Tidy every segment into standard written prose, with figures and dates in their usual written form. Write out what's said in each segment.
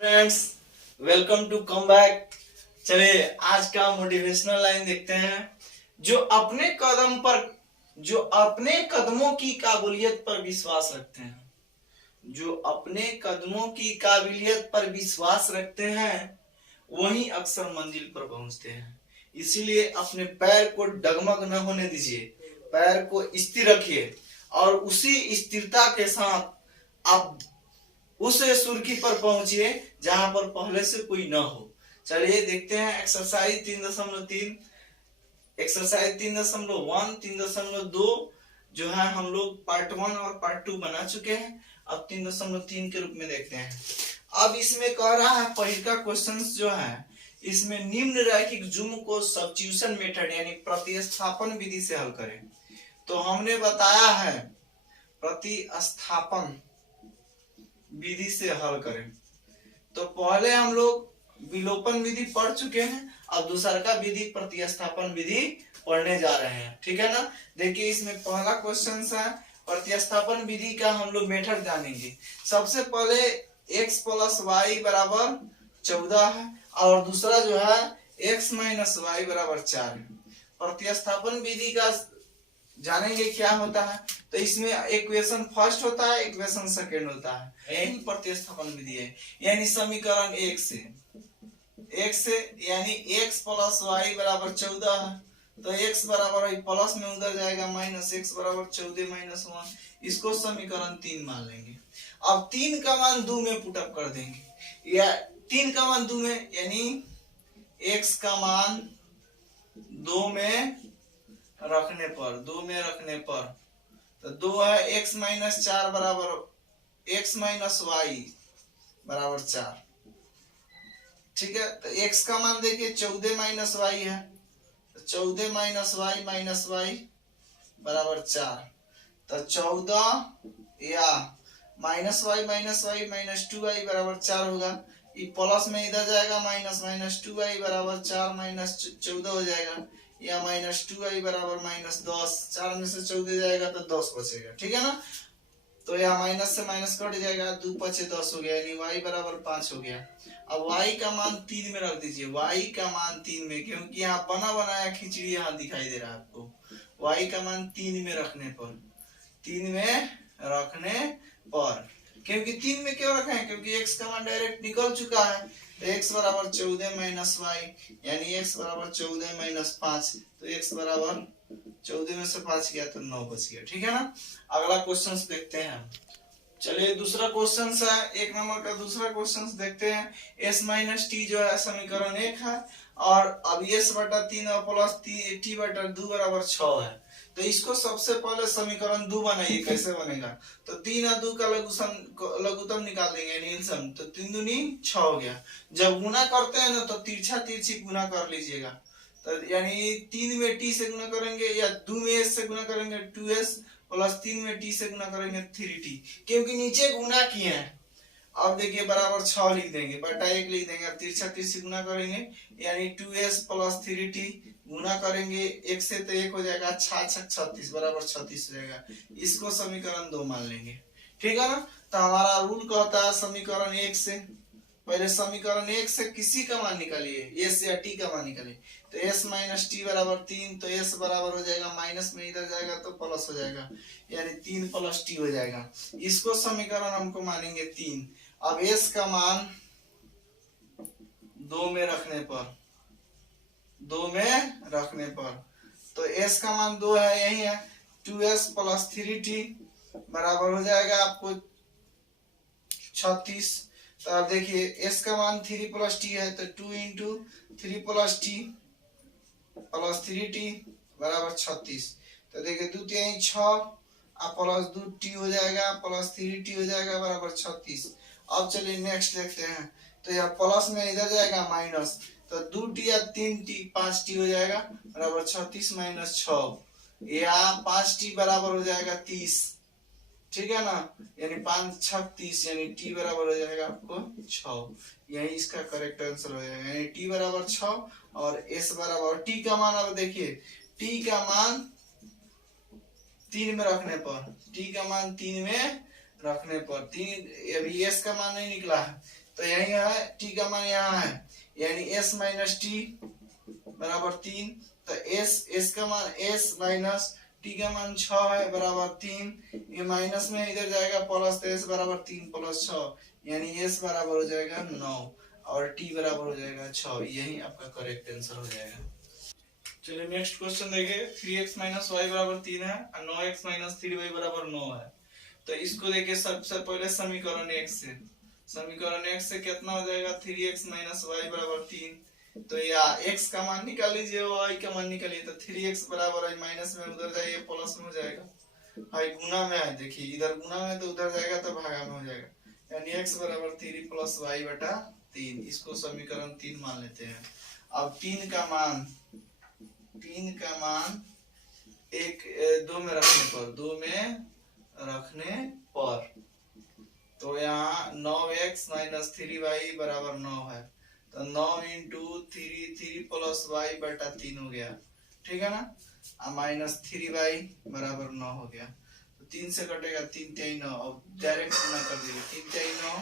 Friends, welcome to come back. चलिए आज का मोटिवेशनल लाइन देखते हैं। जो अपने कदम पर जो अपने कदमों की काबिलियत पर विश्वास रखते हैं जो अपने कदमों की काबिलियत पर विश्वास रखते हैं वही अक्सर मंजिल पर पहुंचते हैं। इसीलिए अपने पैर को डगमग न होने दीजिए, पैर को स्थिर रखिए और उसी स्थिरता के साथ आप उस सुर्खी पर पहुंचिए जहां पर पहले से कोई न हो। चलिए देखते हैं एक्सरसाइज 3.3, एक्सरसाइज 3.1, 3.2 जो है हम लोग पार्ट 1 और पार्ट 2 बना चुके हैं। अब 3.3 के रूप में देखते हैं। अब इसमें कह रहा है पहले का क्वेश्चन जो है इसमें निम्न रैखिक जुम को सब्स्टिट्यूशन मेथड यानी प्रतिस्थापन विधि से हल करें। तो हमने बताया है प्रतिस्थापन विधि से हल करें। तो पहले हम लोग विलोपन विधि पढ़ चुके हैं, अब दूसरा का विधि प्रतिस्थापन विधि पढ़ने जा रहे हैं। ठीक है ना। देखिए इसमें पहला क्वेश्चन है प्रतिस्थापन विधि का हम लोग मेथड जानेंगे। सबसे पहले x प्लस वाई बराबर 14 है और दूसरा जो है x माइनस वाई बराबर 4 है। प्रतिस्थापन विधि का जानेंगे क्या होता है। तो इसमें इक्वेशन फर्स्ट होता है, इक्वेशन सेकंड होता है। यही प्रतिस्थापन विधि है। यानी समीकरण एक से यानी x प्लस वाई बराबर 14 है तो x बराबर प्लस में उधर जाएगा माइनस, x बराबर 14 माइनस 1। इसको समीकरण 3 मान लेंगे। अब 3 का मान 2 में पुटअप कर देंगे, या 3 का मान 2 में यानी x का मान 2 में रखने पर तो 2 है x माइनस 4 बराबर x माइनस वाई बराबर 4। ठीक है। तो x का मान देखिए 14 माइनस वाई है तो 14 माइनस वाई बराबर 4। तो 14 या माइनस वाई माइनस 2y बराबर 4 होगा। ये प्लस में इधर जाएगा माइनस 2y बराबर 4 माइनस 14 हो जाएगा, या माइनस 2y बराबर माइनस 10। 4 में से 14 जाएगा तो 10 बचेगा। ठीक है ना। तो यहाँ माइनस से माइनस कट जाएगा, 2 पचे 10 हो गया यानी y बराबर 5 हो गया। अब y का मान 3 में रख दीजिए, y का मान 3 में, क्योंकि यहाँ बना बनाया खिचड़ी यहाँ दिखाई दे रहा है आपको। y का मान 3 में रखने पर क्योंकि 3 में क्यों रखे हैं, क्योंकि x का मान डायरेक्ट निकल चुका है। तो x बराबर 14 माइनस वाई यानी x बराबर 14 माइनस 5। तो x बराबर 14 में से 5 गया तो 9 बच गया। ठीक है ना। अगला क्वेश्चन देखते हैं। चलिए दूसरा क्वेश्चन है, 1 नंबर का दूसरा क्वेश्चन देखते हैं। s माइनस टी जो है समीकरण 1 है और अब s बटा 3 और प्लस t बटा 2 बराबर 6 है। तो इसको सबसे पहले समीकरण 2 बनाइए। कैसे बनेगा, तो 3 और 2 का लघुत्तम निकाल देंगे यानी एलसीएम। तो 3 दूनी 6 हो गया। जब गुना करते हैं ना तो तिरछा तिरछी गुना कर लीजिएगा। तो यानी 3 में t से गुना करेंगे या 2 में s से गुना करेंगे 2s प्लस 3 में t से गुना करेंगे 3t, क्योंकि नीचे गुना किए हैं। अब देखिए बराबर 6 लिख देंगे, बटा 1 लिख देंगे। अब तिरछा तिरछी गुना करेंगे यानी 2s प्लस 3t गुना करेंगे 1 से तो 1 हो जाएगा, 6 36 बराबर 36 हो जाएगा। इसको समीकरण 2 मान लेंगे। ठीक है ना। तो हमारा रूल कहता है समीकरण 1 से पहले समीकरण 1 से किसी का मान निकालिए, s या t का मान निकालिए। तो s माइनस टी बराबर 3, तो s बराबर हो जाएगा माइनस में इधर जाएगा तो प्लस हो जाएगा यानी 3 प्लस टी हो जाएगा। इसको समीकरण हमको मानेंगे 3। अब s का मान 2 में रखने पर तो s का मान 2 है, यही है 2s प्लस 3t बराबर हो जाएगा आपको 36। तो आप देखिए s का मान 3 प्लस टी है तो 2 into 3 plus T plus 3t बराबर 36। तो देखिए 2 3 6 और प्लस 2t हो जाएगा प्लस 3t हो जाएगा बराबर 36। अब चलिए नेक्स्ट देखते हैं। तो यह प्लस में इधर जाएगा माइनस, तो 2t या 3t 5t हो जाएगा बराबर 36 माइनस 6 या 5t बराबर हो जाएगा 30। ठीक है ना। यानी 5 6 30 यानी t बराबर हो जाएगा आपको 6। यही इसका करेक्ट आंसर हो जाएगा यानी t बराबर 6 और s बराबर t का मान। अब देखिए t का मान 3 में रखने पर 3 में अभी s का मान नहीं निकला है तो यही है, टी का मान यहाँ है, यानी s माइनस टी बराबर 3। तो s का मान s माइनस टी का मान 6 है बराबर 3। ये माइनस में इधर जाएगा प्लस, तो s बराबर 3 प्लस 6, यानी s बराबर हो जाएगा 9 और t बराबर हो जाएगा 6। यही आपका करेक्ट आंसर हो जाएगा। चलिए नेक्स्ट क्वेश्चन देखिए, 3x माइनस वाई बराबर 3 है और 9x माइनस 3y बराबर 9 है। तो इसको देखिए सबसे पहले समीकरण x से, समीकरण x से कितना हो जाएगा, 3x माइनस वाई बराबर 3। तो या x का मान निकाल लीजिए, y का मान निकालिए। तो 3x बराबर है, माइनस में उधर जाइए प्लस में हो जाएगा, भाई गुना में है, देखिए इधर गुना में तो उधर जाएगा तो भागा में हो जाएगा, यानी x बराबर 3 प्लस वाई बटा 3। इसको समीकरण 3 मान लेते हैं। अब 3 का मान एक 2 में रखने पर, 2 में रखने पर, तो यहाँ 9x माइनस 3y बराबर 9 है। तो 9 इंटू 3 प्लस वाई बटा 3 हो गया, ठीक है ना, माइनस 3y बराबर 9 हो गया। तो 3 से कटेगा 3 3 9, अब डायरेक्ट गुना कर दीजिए, 3 3 9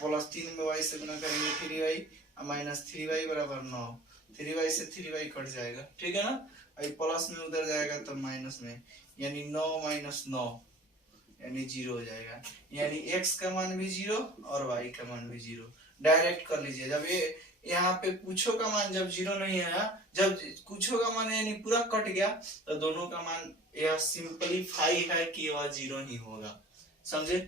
प्लस 3 में y से गुना करेंगे 3y माइनस 3y बराबर 9, 3y से 3y कट जाएगा, ठीक है ना, अभी प्लस में उधर जाएगा तो माइनस में, यानी 9 माइनस 9 यानी 0 हो जाएगा। यानी x का मान भी 0 और y का मान भी 0। डायरेक्ट कर लीजिए, जब ये यहाँ पे पूछो का मान जब 0 नहीं है, जब पूछो का मान यानी पूरा कट गया, तो दोनों का मान यह सिंपलीफाई है कि वह 0 ही होगा, समझे।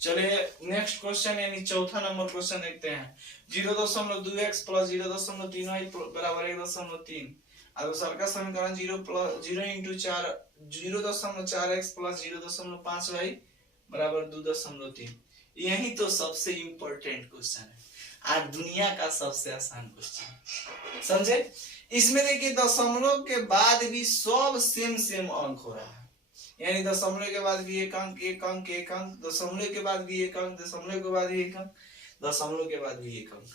चलिए नेक्स्ट क्वेश्चन यानी चौथा नंबर क्वेश्चन देखते हैं। 0.2x प्लस 0.3y बराबर 1.3। अब दूसरा का समीकरण 0 इंटू 4 0.4x प्लस 0.5y बराबर 2.3। यही तो सबसे इम्पोर्टेंट क्वेश्चन है, आज दुनिया का सबसे आसान क्वेश्चन, समझे। इसमें देखिए दशमलव के बाद भी सब सेम अंक हो रहा है, यानी दशमलव के बाद भी एक अंक, एक अंक, एक अंक, दशमलव के बाद भी एक अंक, दशमलव के बाद भी एक अंक, दशमलव के बाद भी एक अंक।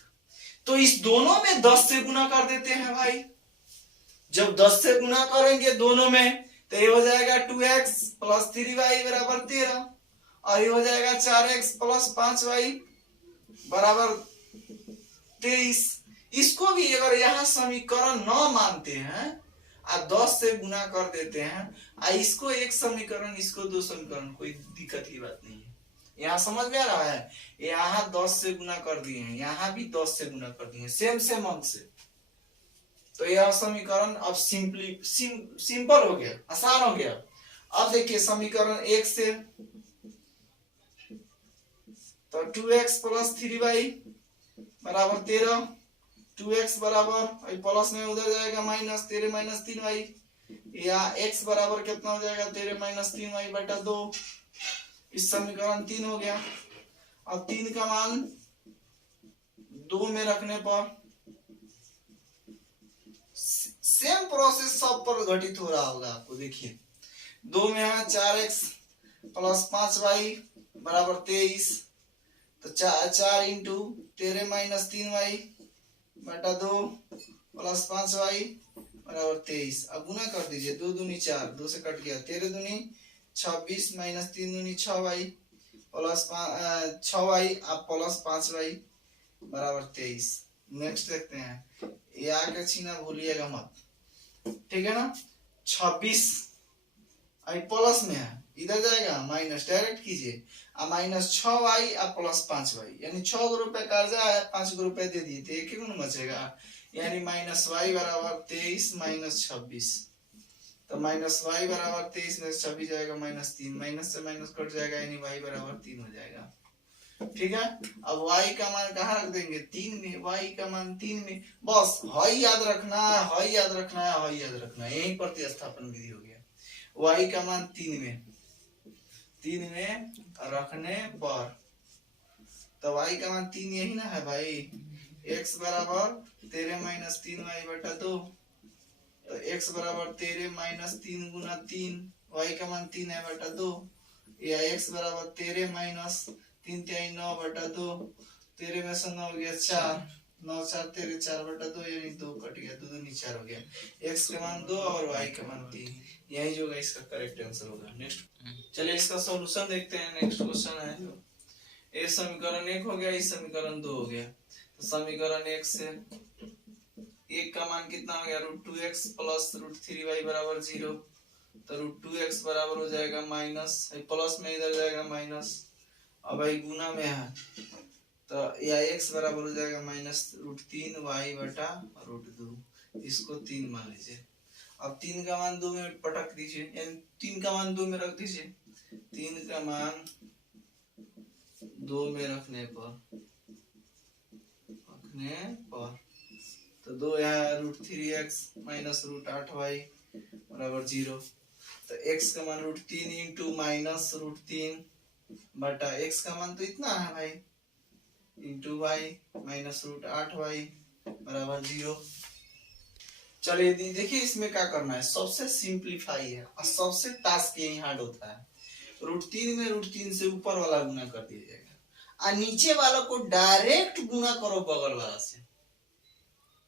तो इस दोनों में 10 से गुना कर देते हैं भाई। जब 10 से गुना करेंगे दोनों में, तो ये हो जाएगा 2x प्लस 3y बराबर 13 और ये हो जाएगा 4x प्लस 5y बराबर 23। इसको भी अगर यहाँ समीकरण 9 मानते हैं आप 10 से गुना कर देते हैं, इसको एक समीकरण, इसको 2 समीकरण, कोई दिक्कत की बात नहीं है। यहाँ समझ में आ रहा है, यहाँ 10 से गुना कर दिए हैं, यहाँ भी 10 से गुना कर दिए हैं, सेम अंक से। तो यह समीकरण अब सिंपल हो गया, आसान हो गया। अब देखिए समीकरण 1 से, तो 2x प्लस 3y बराबर 13, 2x बराबर प्लस में उधर जाएगा माइनस 13 माइनस 3y, या x बराबर कितना हो जाएगा 13 माइनस 3y बटा 2। इस समीकरण 3 हो गया। अब 3 का मान 2 में रखने पर सेम प्रोसेस सब पर घटित हो रहा होगा आपको, देखिए 2 में है 4x प्लस 5y बराबर 23, तो 4 इंटू 13 माइनस 3y बटा 2 प्लस 5y बराबर 23। अब गुना कर दीजिए, 2 दूनी 4, 2 से कट गया, 13 दूनी 26 माइनस 3 दूनी 6y प्लस 6y अब प्लस 5y बराबर 23। नेक्स्ट देखते हैं, ये आगे छीना भूलिएगा मत, ठीक है ना। 26 अभी प्लस में है, इधर जाएगा माइनस, डायरेक्ट कीजिए, माइनस 6y अब प्लस 5y, यानी 6 रुपए कर्जा है, 5 रुपए दे दिए थे, एक ही बचेगा, यानी माइनस y बराबर 23 माइनस 26। तो माइनस y बराबर 23 में 26 जाएगा माइनस 3, माइनस से माइनस कट जाएगा, यानी y बराबर 3 हो जाएगा, ठीक है। अब y का मान कहाँ रख देंगे, 3 में, y का मान 3 में, बस हई याद रखना है, हई याद रखना है, हई याद रखना है, यही प्रतिस्थापन विधि हो गया। y का मान 3 में रखने पर, तो y का मान 3 यही ना है भाई, x बराबर 13 माइनस 3y बटा 2, तो x बराबर 13 माइनस 3 गुना 3, y का मान 3 है बटा 2, या x बराबर 13 माइनस 3 3 9 बटा 2, 13 में से 9 हो गया 4, 9 4 13 4 बटा 2, यानी 2 कट गया, 2 दूनी 4 हो गया, x का मान 2 और y का मान 3, यही जो होगा इसका करेक्ट आंसर होगा। नेक्स्ट चलिए इसका सॉल्यूशन देखते हैं। नेक्स्ट क्वेश्चन है ये समीकरण 1 हो गया, इस समीकरण 2 हो गया। तो समीकरण 1 से 1 का मान कितना हो गया, √2x प्लस √3y बराबर 0। तो √2x बराबर हो जाएगा माइनस, प्लस में इधर जाएगा माइनस, अब भाई गुना में है तो या x बराबर हो जाएगा -√3y बटा √2। इसको 3 मान लीजिए। अब 3 का मान 2 में पटक दीजिए, यानी 3 का मान 2 में रख दीजिए। 3 का मान 2 में रखने पर तो 2 यहाँ √3x माइनस √8y बराबर 0। तो x का मान √3 इंटू माइनस √3 बटा x का मान तो इतना है भाई, इंटू y माइनस √8y बराबर 0। चलिए देखिए इसमें क्या करना है, सबसे सिंप्लीफाई है और सबसे टास्क यही हार्ड होता है। √3 में √3 से ऊपर वाला गुना कर दिया जाएगा और नीचे वाला को डायरेक्ट गुना करो बगल वाला से।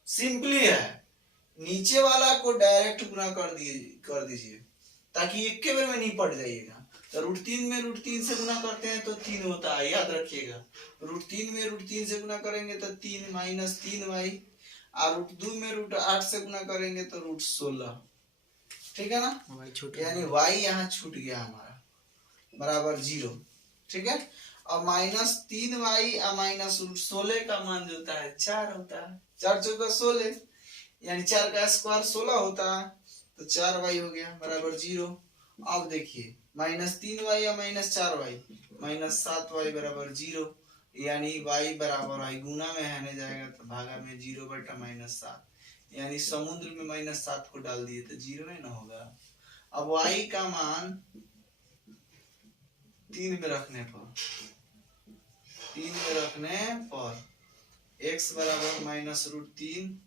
सिंपली है, नीचे वाला को डायरेक्ट गुना कर दीजिए ताकि एक के बार में नहीं पड़ जाइएगा। तो √3 में √3 से गुना करते हैं तो 3 होता है, याद रखिएगा। √3 में √3 से गुना करेंगे तो 3 माइनस 3y, और √2 में √8 से गुना करेंगे तो √16। ठीक है ना, यानी y यहाँ छूट गया हमारा बराबर 0। ठीक है, और -3y और -√16 का मान जो होता है 4 होता है। 4 चौका 16, यानी 4 का स्क्वायर 16 होता है, तो 4y हो गया बराबर 0। अब देखिए -3y या -4y -7y बराबर 0, यानी y बराबर है गुना में है जाएगा तो भागा में 0 बटा -7, यानी समुद्र में -7 को डाल दिए तो 0 ही ना होगा। अब y का मान 3 में रखने पर x बराबर -√3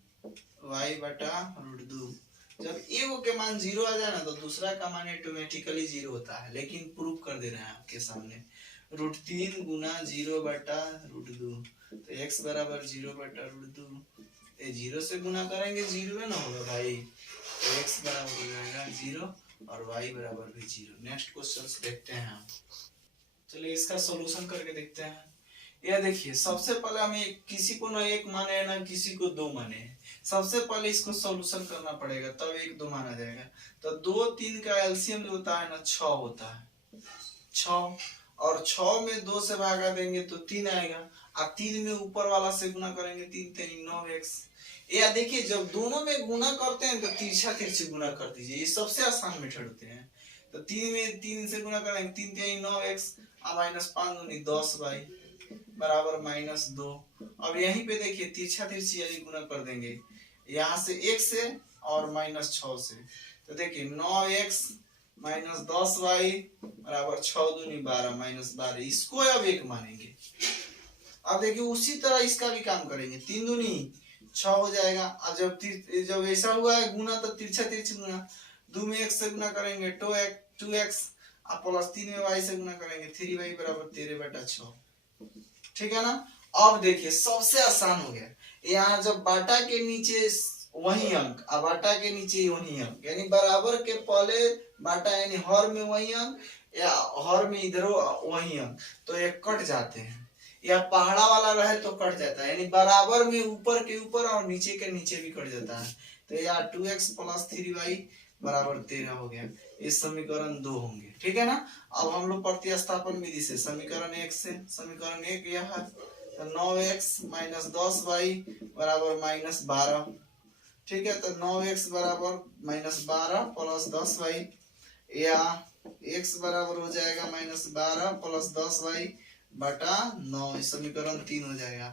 y बटा √2। जब एगो के मान 0 आ जाए ना तो दूसरा का मान ऑटोमेटिकली 0 होता है, लेकिन प्रूफ कर दे रहे हैं आपके सामने। √3 गुना 0 बटा √2, तो x बराबर 0 बटा √2, ये 0 से गुना करेंगे 0 है ना होगा भाई, तो x बराबर हो जाएगा 0 और y बराबर भी 0। नेक्स्ट क्वेश्चन देखते हैं हम। चलिए इसका सॉल्यूशन करके देखते हैं। यह देखिए सबसे पहले हमें किसी को ना 1 माने ना किसी को 2 माने, सबसे पहले इसको सॉल्यूशन करना पड़ेगा तब 1 2 माना जाएगा। तो 2 3 का एलसीएम जो होता है ना 6 होता है, 6, और 6 में 2 से भागा देंगे तो 3 आएगा, और 3 में ऊपर वाला से गुना करेंगे 3 3 9x। या देखिए जब दोनों में गुना करते हैं तो तिरछा तिरछी गुना कर दीजिए, ये सबसे आसान मेथड होते हैं। तो 3 में 3 से गुना करेंगे 3 3 9x और -5 दूनी 10y बराबर -2। अब यहीं पे देखिए तिरछा तिरछी यदि गुना कर देंगे यहाँ से 1 से और -6 से, तो देखिए 9x -10y बराबर 6 दूनी 12 -12, इसको अब 1 मानेंगे। अब देखिए उसी तरह इसका भी काम करेंगे, 3 दूनी 6 हो जाएगा, और जब ऐसा हुआ है गुना तो तिरछा तिरछी गुना, 2 में x से गुना करेंगे 2x और प्लस 3 में y से गुना करेंगे 3y बराबर 13 बटा 6। ठीक है ना। अब देखिए सबसे आसान हो गया, यहाँ जब बाटा के नीचे वही अंक और बाटा के नीचे वही अंक, यानी बराबर के पहले बाटा यानी हर में वही अंक या हर में इधर वही अंक, तो ये कट जाते हैं, या पहाड़ा वाला रहे तो कट जाता है, यानी बराबर में ऊपर के ऊपर और नीचे के नीचे भी कट जाता है। तो यहाँ 2x प्लस 3y बराबर 13 हो गया, इस समीकरण 2 होंगे। ठीक है ना। अब हम लोग प्रतिस्थापन विधि से समीकरण 1 से, समीकरण 1 यह है तो 9x माइनस 10y बराबर -12। ठीक है, तो 9x बराबर -12 प्लस 10y, या x बराबर हो जाएगा -12 प्लस 10y बटा 9, समीकरण 3 हो जाएगा।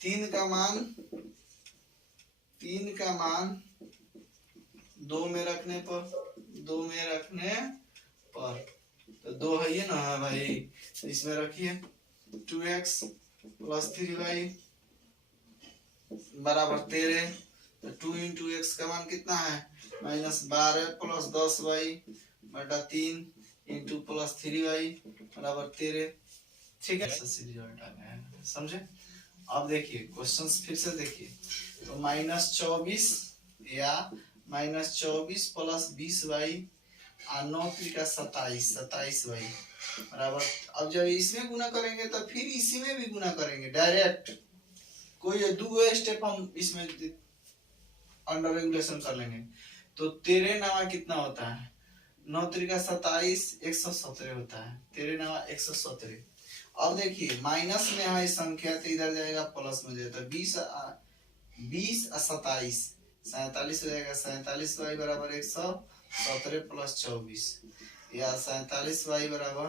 3 का मान 2 में रखने पर तो 2 है ये ना भाई, तो इसमें रखिए 2x प्लस 3y बराबर 13, तो 2 इंटू एक्स का मान कितना है -12 प्लस 10y बटा 3 इंटू प्लस 3y बराबर 13। ठीक है, रिजल्ट आ गया है, समझे। अब देखिए क्वेश्चंस फिर से देखिए, तो -24 या -24 प्लस 20y और 9 त्रिका 27, 27y बराबर। अब जब इसमें गुना करेंगे तो फिर इसी में भी गुना करेंगे डायरेक्ट, कोई दो स्टेप हम इसमें अंडर रेगुलेशन कर लेंगे। तो 13 नवा कितना होता है, 9 त्रिका 27, 117 होता है, 13 नवा 117। अब देखिए माइनस में है संख्या तो इधर जाएगा प्लस में जाएगा, 20 और 27 47 हो जाएगा, 47y बराबर 117 प्लस 24 या 47y बराबर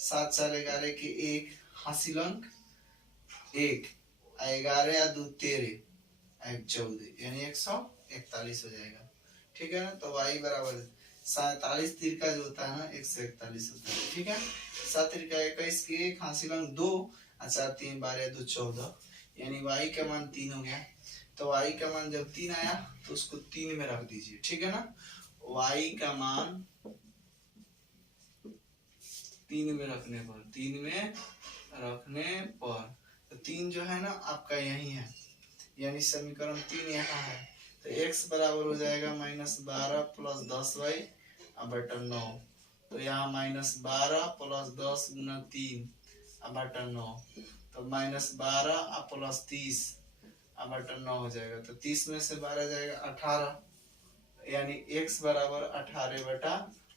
7 4 11 के 1 हासिल अंक 1 11 या 2 13 14 यानी 141 हो जाएगा। ठीक है ना। तो y बराबर 47 तिरका जो होता है ना 141 होता है। ठीक है। 7 तिरका 21 के 1 हासिल अंक 2 और 4 3 12 2 14 यानी y का मान 3 हो गया। तो y का मान जब 3 आया तो उसको 3 में रख दीजिए। ठीक है ना। y का मान 3 में रखने पर, 3 में रखने पर तो 3 जो है ना आपका यही है, यानी समीकरण 3 यहाँ है। तो x बराबर हो जाएगा -12 प्लस 10y बटा 9। तो यहाँ -12 प्लस 10 गुना 3 बटा 9, तो -12 प्लस 30 बटा 9 हो जाएगा। तो 30 में से 12 जाएगा 18, यानी x बराबर 18 बटा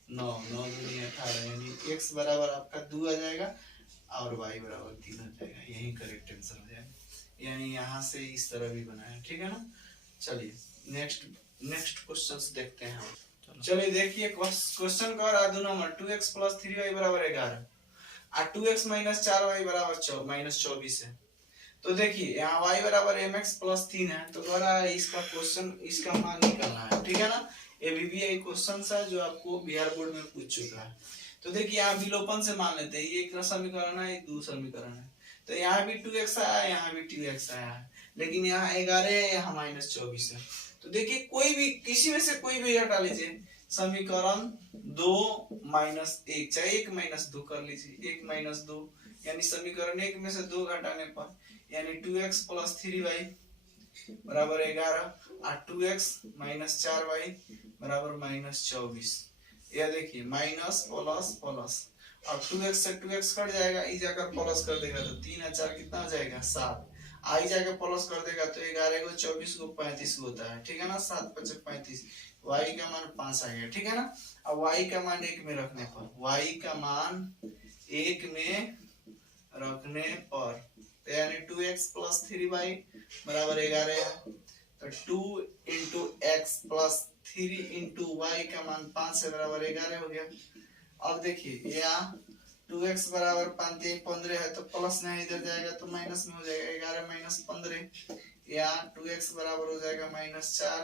9, 9 दूनी 18 यानी x बराबर आपका 2 आ जाएगा और y बराबर 3 हो जाएगा। यही करेक्ट आंसर हो जाएगा। यानी यहाँ से इस तरह भी बनाया। ठीक है ना। चलिए नेक्स्ट क्वेश्चंस देखते हैं हम। चलिए देखिए क्वेश्चन का रहा 2 नंबर 2x प्लस 3y बराबर 11 और 2x माइनस 4y बराबर माइनस 24 है। तो देखिए यहाँ y बराबर mx प्लस 3 है, तो कह रहा है इसका क्वेश्चन इसका मान निकालना है। ठीक है ना। ये बीबीआई क्वेश्चन है जो आपको बिहार बोर्ड में पूछ चुका है। तो देखिए यहाँ विलोपन से मान लेते हैं, ये एक समीकरण है, एक दूसरा समीकरण है। तो यहाँ भी 2x आया, यहाँ भी 2x आया है, लेकिन यहाँ 11 है, यहाँ -24 है। तो देखिए कोई भी किसी में से कोई भी हटा लीजिए, समीकरण 2 -1 चाहे 1 -2 कर लीजिए, 1 -2 यानी समीकरण 1 में से 2 घटाने पर यानी 2x प्लस 3y बराबर 11 और 2x माइनस 4y बराबर -24। यह देखिए माइनस प्लस प्लस, अब 2x से 2x कट जाएगा, ई जाकर प्लस कर देगा तो 3 और 4 कितना हो जाएगा 7, आई जाकर प्लस कर देगा तो 11 को 24 को 35 को होता है। ठीक है ना। 7 5 35, y का मान 5 आ गया। ठीक है ना। अब y का मान 1 में रखने पर, y का मान 1 में रखने पर यानी 2x प्लस 3y बराबर 11 है। तो 2 into x plus 3 into y का मान 5 से बराबर 11 हो गया। अब देखिए यहाँ 2x बराबर 15 है तो प्लस नहीं इधर जाएगा तो माइनस में हो जाएगा, 11 माइनस 15। यहाँ 2x बराबर हो जाएगा -4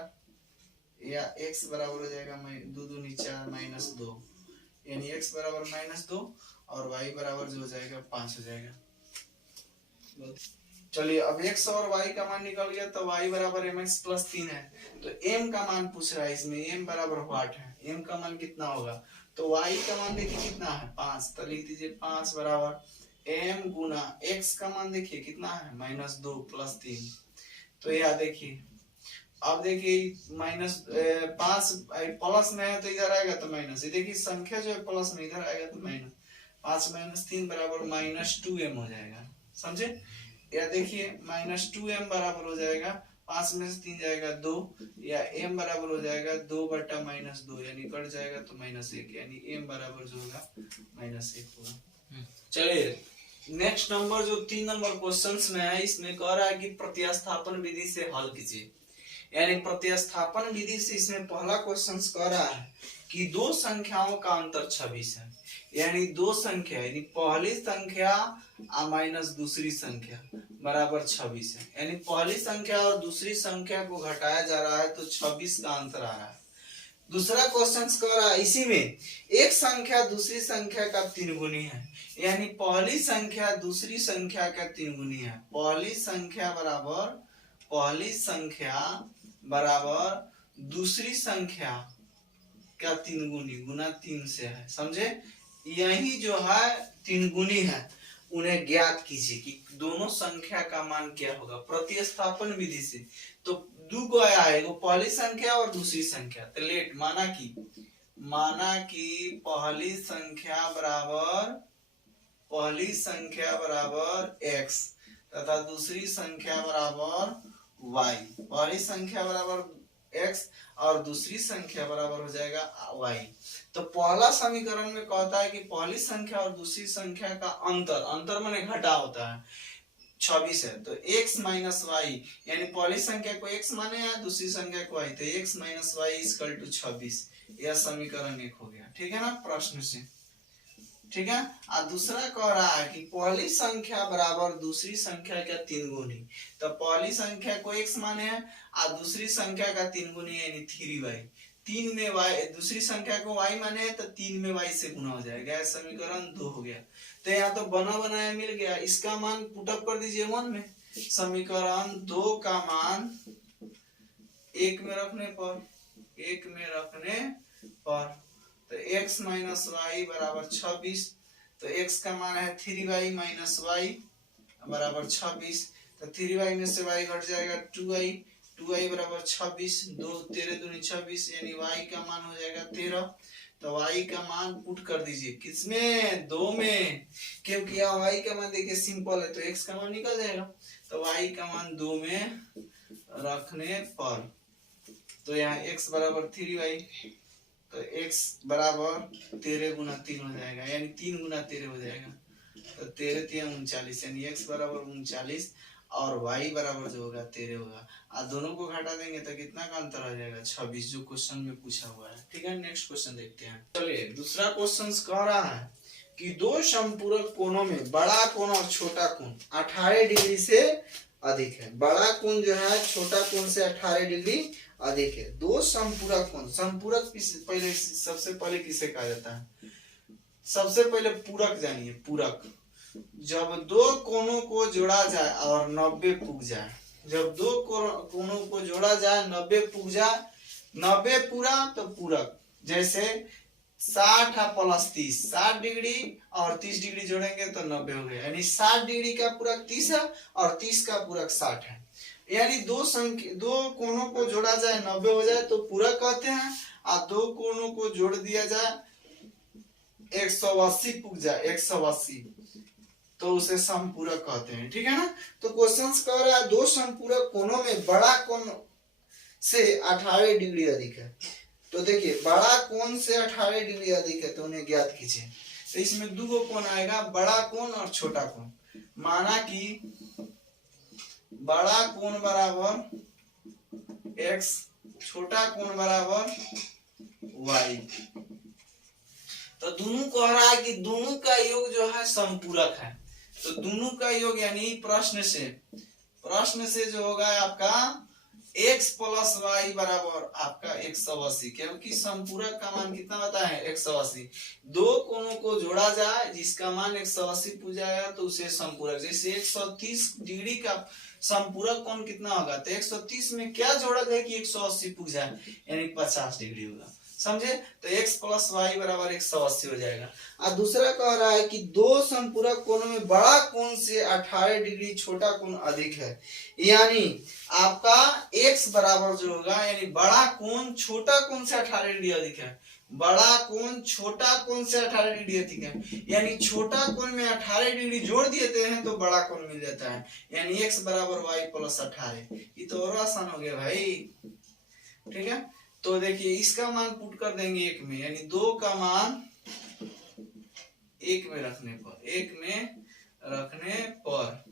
या x बराबर हो जाएगा 2 दूनी 4 -2 यानी x बराबर -2 और y बराबर जो हो जाएगा 5 हो जाएगा। चलिए अब x और y का मान निकल गया तो y बराबर mx प्लस 3 है। तो m का मान पूछ रहा है, इसमें m बराबर व्हाट है, m का मान कितना होगा। तो y का मान देखिए कितना है 5, तो लिख दीजिए 5 बराबर m गुना x का मान देखिए कितना है -2 प्लस 3। तो यह देखिए अब देखिए -5 प्लस में है तो इधर आएगा तो माइनस, ये देखिए संख्या जो है प्लस में इधर आएगा तो माइनस, 5 - 3 बराबर -2m हो जाएगा। समझे। या देखिए -2m बराबर हो जाएगा 5 में से 3 जाएगा 2 या m बराबर हो जाएगा 2 बटा -2 यानी कट जाएगा तो -1 यानी m बराबर जो होगा -1 होगा। चलिए नेक्स्ट नंबर जो 3 नंबर क्वेश्चंस में है, इसमें कह रहा है कि प्रतिस्थापन विधि से हल कीजिए। यानी प्रतिस्थापन विधि से इसमें पहला क्वेश्चन कह रहा है कि दो संख्याओं का अंतर 26 है। यानी दो संख्या यानी पहली संख्या माइनस दूसरी संख्या बराबर 26 है। यानी पहली संख्या और दूसरी संख्या को घटाया जा रहा है तो 26 का अंतर आ रहा है। दूसरा क्वेश्चन कह रहा है इसी में एक संख्या दूसरी संख्या का 3 गुनी है। यानी पहली संख्या दूसरी संख्या का 3 गुनी है। पहली संख्या बराबर दूसरी संख्या का 3 गुनी, गुना 3 से है। समझे। यही जो है 3 गुनी है, उन्हें ज्ञात कीजिए कि दोनों संख्या का मान क्या होगा प्रतिस्थापन विधि से। तो दो को आया है, वो पहली संख्या और दूसरी संख्या। तो लेट माना कि माना कि पहली संख्या बराबर x तथा दूसरी संख्या बराबर y। पहली संख्या बराबर x और दूसरी संख्या बराबर हो जाएगा y। तो पहला समीकरण में कहता है कि पहली संख्या और दूसरी संख्या का अंतर माने घटा होता है 26 है। तो x माइनस वाई, यानी पहली संख्या को x माने या दूसरी संख्या को y, तो x minus y equal to 26। यह समीकरण 1 हो गया। ठीक है ना प्रश्न से। ठीक है। और दूसरा कह रहा है कि पहली संख्या बराबर दूसरी संख्या का 3 गुनी। तो पहली संख्या को x माने हैं और दूसरी संख्या का 3 गुनी यानी 3y। 3 में y, दूसरी संख्या को y माने हैं तो 3 में y से गुना हो जाएगा। समीकरण 2 हो गया। तो यहाँ तो बना बनाया मिल गया। इसका मान पुटअप कर दीजिए 1 में। समीकरण 2 का मान 1 में रखने पर तो x माइनस वाई बराबर 26। तो x का मान है 3y माइनस वाई बराबर 26। तो 3y में से y घट जाएगा 2y। 2y बराबर 26। 2 13 दूनी 26 यानी y का मान हो जाएगा 13। तो y का मान पुट कर दीजिए किसमें? 2 में, क्योंकि यहाँ y का मान देखिए सिंपल है तो x का मान निकल जाएगा। तो y का मान 2 में रखने पर तो यहाँ x बराबर 3y, तो x बराबर 13 गुना 3 हो जाएगा, यानी 3 गुना 13 हो जाएगा। तो 13 3 39, यानी x बराबर 39 और y बराबर जो होगा 13 होगा। और दोनों को घटा देंगे तो कितना का अंतर आ जाएगा? 26, जो क्वेश्चन में पूछा हुआ है। ठीक है, नेक्स्ट क्वेश्चन देखते हैं। चलिए दूसरा क्वेश्चन कह रहा है कि दो समपूरक कोणों में बड़ा कोण और छोटा कोण 18 डिग्री से अधिक है। बड़ा कोण जो है छोटा कोण से 18 डिग्री अधिक है। दो समपूरक कोण, समपूरक पहले सबसे पहले किसे कहा जाता है? सबसे पहले पूरक जानिए। पूरक, जब दो कोणों को जोड़ा जाए और 90 पुग जाए, जब दो कोणों को जोड़ा जाए 90 पुग जाए, 90 पूरा तो पूरक। जैसे 60 प्लस 30, 60 डिग्री और 30 डिग्री जोड़ेंगे तो 90 हो गया, यानी 60 डिग्री का पूरक 30 है और 30 का पूरक 60 है। यानी दो कोणों को जोड़ा जाए 90 हो जाए तो पूरक कहते हैं, और दो कोणों को जोड़ दिया जाए 180 पुग जाए 180 तो उसे समपूरक कहते हैं। ठीक है ना। तो क्वेश्चन कह रहा है दो समपूरक कोणों में बड़ा कोण से 18 डिग्री अधिक है। तो देखिए बड़ा कोण से 18 डिग्री अधिक है तो उन्हें ज्ञात कीजिए। तो इसमें दो कोण आएगा, बड़ा कोण और छोटा कोण। माना कि बड़ा कोण बराबर x, छोटा कोण बराबर y। तो दोनों कह रहा है कि दोनों का योग जो है समपूरक है। तो दोनों का योग यानी प्रश्न से जो होगा आपका x प्लस वाई बराबर आपका 180, क्योंकि समपूरक का मान कितना होता है? 180। दो कोणों को जोड़ा जाए जिसका मान 180 पूछ जाएगा तो उसे समपूरक। जैसे 130 डिग्री का समपूरक कोण कितना होगा? तो 130 में क्या जोड़ा जाए कि 180 पूछ जाए, यानी 50 डिग्री होगा। समझे? तो x प्लस वाई बराबर 180 हो जाएगा। और दूसरा कह रहा है कि दो समपूरक कोणों में बड़ा कोण से 18 डिग्री छोटा कोण अधिक है, यानी आपका x बराबर जो होगा, यानी बड़ा कोण छोटा कोण से 18 डिग्री अधिक है। बड़ा कोण छोटा कोण से 18 डिग्री अधिक है, यानी छोटा कोण में 18 डिग्री जोड़ देते हैं तो बड़ा कोण मिल जाता है, यानी x बराबर वाई प्लस 18। ये तो और आसान हो गया भाई। ठीक है। तो देखिए इसका मान पुट कर देंगे 1 में, यानी 2 का मान 1 में रखने पर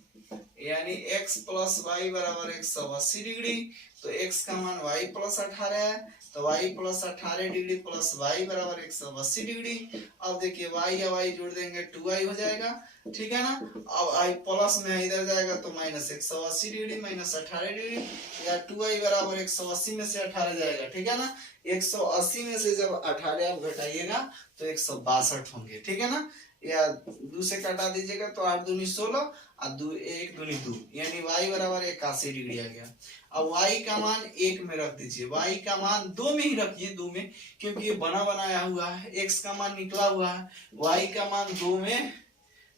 यानी x प्लस वाई बराबर 180 डिग्री। तो x का मान y प्लस 18 है, तो y plus 18 degree plus y बराबर 180 डिग्री। अब देखिए y या y जोड़ देंगे 2y हो जाएगा। ठीक है ना। अब i प्लस में इधर जाएगा तो माइनस 180 डिग्री माइनस 18 डिग्री, या 2y बराबर 180 में से 18 जाएगा। ठीक है ना। 180 में से जब 18 आप घटाइएगा तो 162 होंगे। ठीक है ना। या 2 से कटा दीजिएगा तो 8 दूनी 16 और 1 दूनी 2, यानी y बराबर 81 डिग्री आ गया। अब y का मान 1 में रख दीजिए, y का मान 2 में ही रखिए, 2 में, क्योंकि ये बना बनाया हुआ है। x का मान निकला हुआ है, y का मान 2 में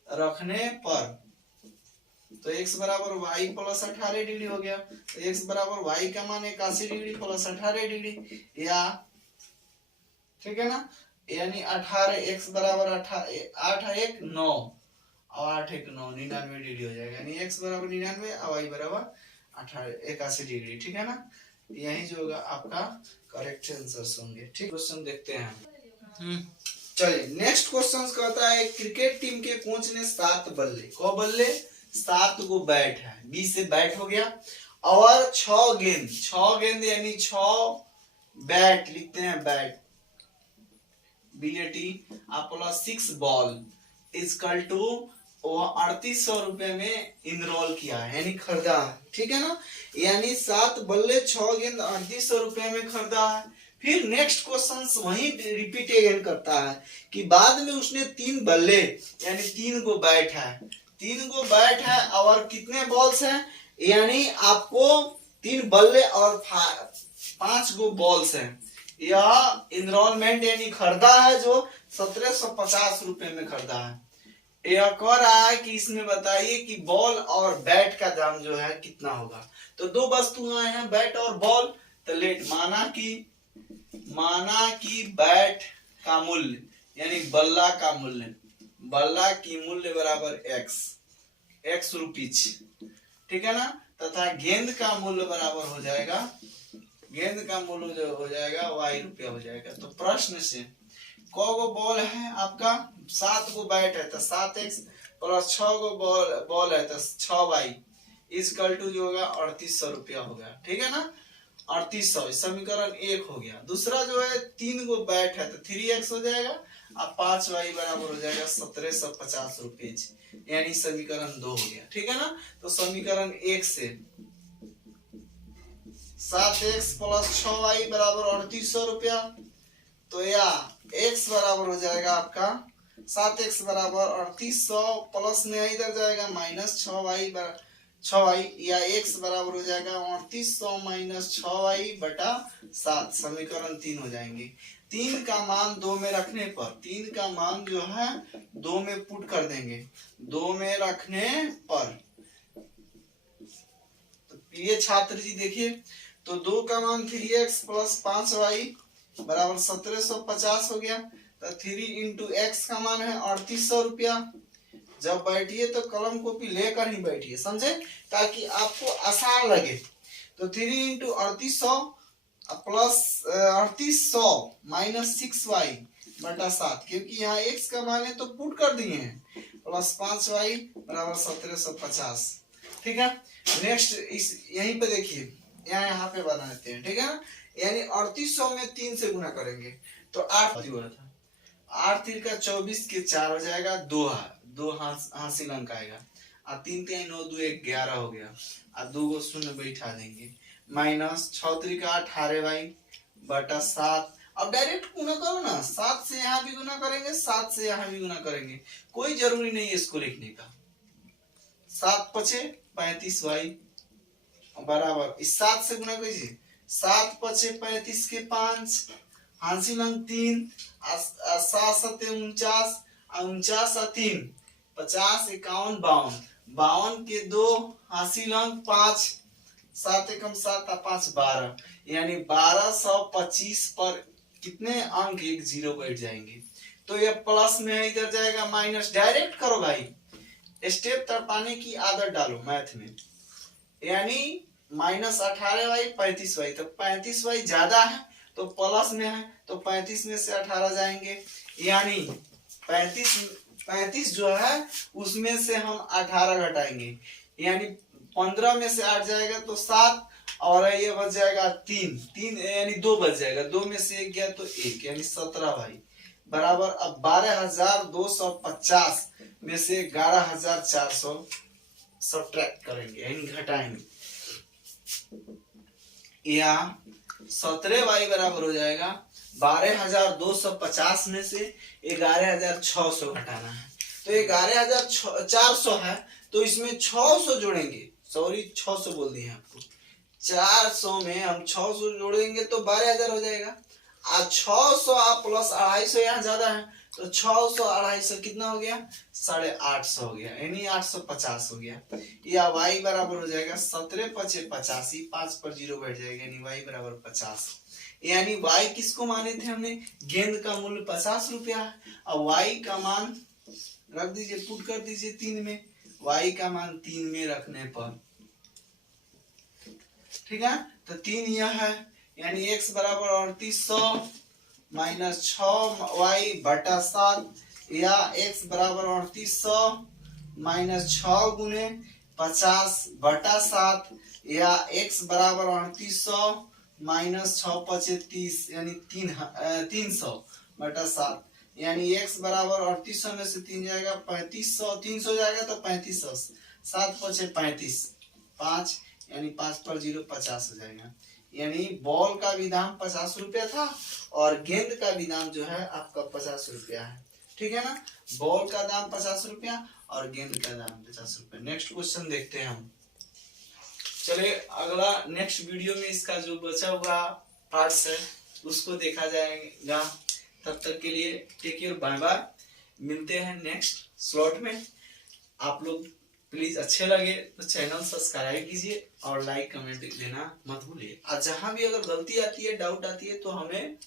रखने पर तो x बराबर y प्लस 18 डिग्री हो गया। तो x बराबर y का मान 81 डिग्री प्लस 18 डिग्री, या ठीक है ना, यानी 18 x बराबर 8 1 9 और 8 1 9 99 डिग्री हो जाएगा, यानी x बराबर 99 और y बराबर 81 डिग्री। ठीक है ना, यही जो होगा आपका करेक्ट आंसर होंगे। ठीक, क्वेश्चन देखते हैं। चलिए नेक्स्ट क्वेश्चन कहता है क्रिकेट टीम के कोच ने 7 बल्ले, को बल्ले 7 गो बैट है, 20 से बैट हो गया, और 6 गेंद यानी 6 बैट लिखते हैं, बैट BAT आप प्लस 6 बॉल इजकल टू 3800 रुपए में इनरोल किया है, यानी खरीदा है। ठीक है ना, यानी 7 बल्ले 6 गेंद 3800 रुपए में खरीदा है। फिर नेक्स्ट क्वेश्चन वही रिपीट अगेन करता है कि बाद में उसने 3 बल्ले यानी 3 गो बैट है, 3 गो बैट है और कितने बॉल्स हैं, यानी आपको 3 बल्ले और 5 गो बॉल्स हैं। यह इनरोलमेंट यानी खरीदा है जो 1750 रुपए में खरीदा है। यह कह रहा है कि इसमें बताइए कि बॉल और बैट का दाम जो है कितना होगा। तो दो वस्तुएं हैं बैट और बॉल, तो लेट माना कि बैट का मूल्य यानी बल्ला का मूल्य, बल्ला की मूल्य बराबर x रुपीज, ठीक है ना, तथा गेंद का मूल्य बराबर हो जाएगा, गेंद का मूल्य जो हो जाएगा y रुपया हो जाएगा। तो प्रश्न से को गो बॉल है आपका, 7 गो बैट है तो 7x प्लस 6 गो बॉल है तो 6y इजकल टू जो होगा 3800 रुपया होगा। ठीक है ना, 3800 समीकरण 1 हो गया। दूसरा जो है 3 गो बैट है तो 3x हो जाएगा और 5y बराबर हो जाएगा 1750 रुपये, यानी समीकरण 2 हो गया। ठीक है ना, तो समीकरण 1 से 7x प्लस 6y बराबर 3800 रुपया, तो या x बराबर हो जाएगा आपका 7x बराबर 3800 प्लस में इधर जाएगा माइनस 6y या x बराबर हो जाएगा 3800 माइनस 6y बटा 7, समीकरण 3 हो जाएंगे। 3 का मान 2 में रखने पर, 3 का मान जो है 2 में पुट कर देंगे, 2 में रखने पर तो ये छात्र जी देखिए, तो 2 का मान 3x प्लस 5y बराबर 1750 हो गया। तो 3 इंटू एक्स का मान है 3800 रुपया। जब बैठिए तो कलम कॉपी लेकर ही बैठिए, समझे, ताकि आपको आसान लगे। तो 3 इंटू 3800 प्लस 3800 माइनस 6y बटा 7, क्योंकि यहाँ x का मान है तो पुट कर दिए हैं, प्लस 5y बराबर 1750। ठीक है, नेक्स्ट इस यहीं पे देखिए, यहाँ पे बना देते हैं। ठीक है ना, यानी 3800 में 3 से गुना करेंगे तो 8 हुआ था, 8 3 का 24 के 4 हो जाएगा, 2 हासिल अंक आएगा, और 3 3 9 2 11 हो गया, और 2 को शून्य बैठा देंगे, माइनस 6 3 का 18y बटा 7। अब डायरेक्ट गुना करो ना, 7 से यहाँ भी गुना करेंगे, 7 से यहाँ भी गुना करेंगे, कोई जरूरी नहीं है इसको लिखने का। 7 पचे 35y बराबर, इस 7 से गुना कीजिए, 7 पचे 35 के 5 हासिल अंक 3, 7 7 49, 49 और 3 50 51 52, 52 के 2 हासिल अंक 5, 7 एकम 7 और 5 12, यानी 1225 पर कितने अंक एक जीरो बैठ जाएंगे। तो ये प्लस में है, इधर जाएगा माइनस, डायरेक्ट करो भाई, स्टेप तड़पाने की आदत डालो मैथ में। यानी माइनस 18y 35y, तो 35y ज्यादा है तो प्लस में है, तो 35 में से 18 जाएंगे, यानी 35 जो है उसमें से हम 18 घटाएंगे, यानी 15 में से 8 जाएगा तो 7, और ये बच जाएगा 3 यानी 2 बच जाएगा, 2 में से 1 गया तो 1, यानी 17y बराबर। अब 12250 में से 11400 सब्ट्रैक्ट करेंगे यानी घटाएंगे, या 17y बराबर हो जाएगा 12250 में से 11600 घटाना है। तो 11400 है तो इसमें 600 जोड़ेंगे, सॉरी 600 बोल दिए आपको, 400 में हम 600 जोड़ेंगे तो 12000 हो जाएगा, 600 प्लस 250 यहाँ ज्यादा है, तो 600 250 कितना हो गया, 850 हो गया, यानी 850 हो गया। या y बराबर हो जाएगा 17 पचे 85, 5 पर 0 बैठ जाएगा, यानी y बराबर 50। यानी y किसको माने थे हमने, गेंद का मूल्य 50 रुपया है। अब y का मान रख दीजिए, पुट कर दीजिए 3 में, y का मान 3 में रखने पर, ठीक है, तो 3 यह है, यानी x बराबर 3800 माइनस 6y बटा 7, या x बराबर 3800 माइनस 6 गुने 50 बटा 7, या x बराबर 3800 माइनस 6 पचे 30, यानी 300 बटा 7, यानी x बराबर 3800 में से 3 जाएगा 3500, 300 जाएगा तो 3500, 7 पचे 35, 5, यानी 5 पर 0 50 हो जाएगा। यानी बॉल का भी दाम 50 रुपया था और गेंद का भी दाम जो है आपका 50 रुपया है, ठीक है ना। बॉल का दाम 50 रुपया और गेंद का दाम 50 रुपया। नेक्स्ट क्वेश्चन देखते हैं हम। चलिए अगला नेक्स्ट वीडियो में इसका जो बचा हुआ पार्ट्स है उसको देखा जाएगा। तब तक के लिए टेक केयर, बाय बाय, मिलते हैं नेक्स्ट स्लॉट में। आप लोग प्लीज अच्छे लगे तो चैनल सब्सक्राइब कीजिए और लाइक कमेंट देना मत भूलिए। और जहां भी अगर गलती आती है, डाउट आती है, तो हमें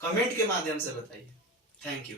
कमेंट के माध्यम से बताइए। Thank you.